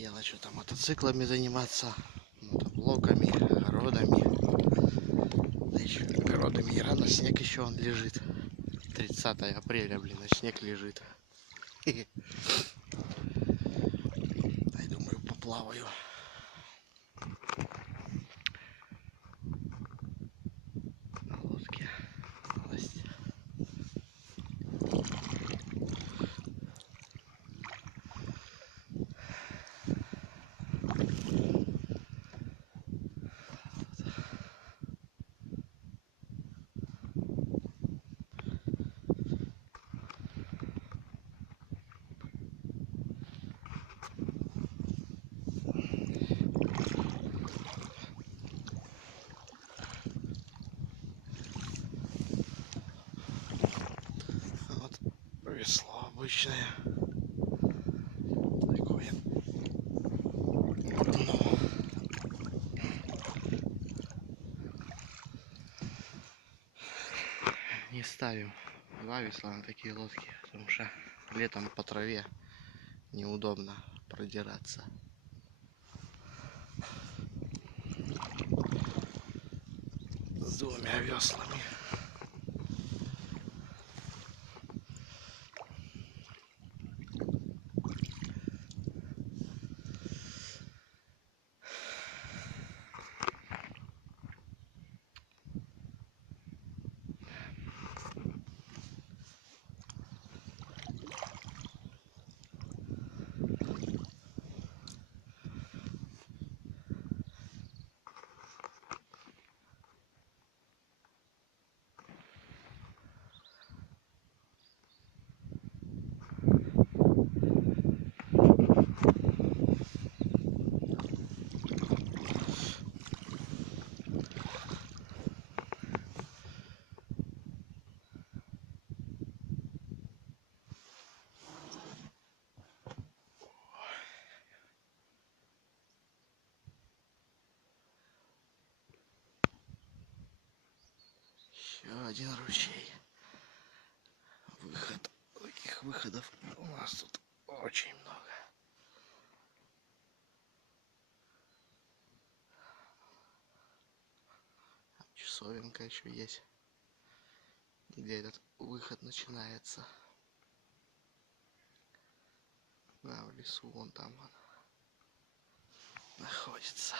надоело что-то мотоциклами заниматься, мотоблоками, огородами. Да еще огородами и рано, снег еще он лежит. 30 апреля, блин, а снег лежит. Дай, думаю, поплаваю. На лодке. Малость. Вот весло обычное. Такое. Не ставим два весла на такие лодки, потому что летом по траве неудобно продираться. С двумя веслами. Еще один ручей. Выход. Таких выходов у нас тут очень много. Там часовенка еще есть, где этот выход начинается. Да, в лесу вон там он находится.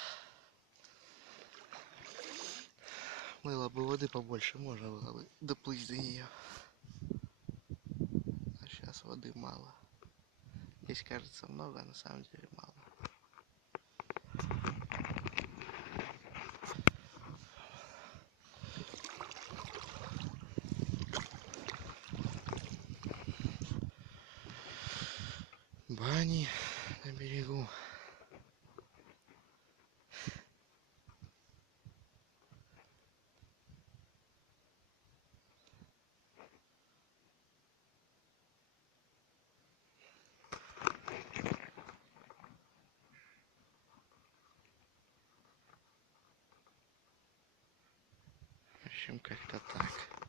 Было бы воды побольше, можно было бы доплыть до нее. А сейчас воды мало. Здесь кажется много, а на самом деле мало. Бани на берегу. В общем, как-то так.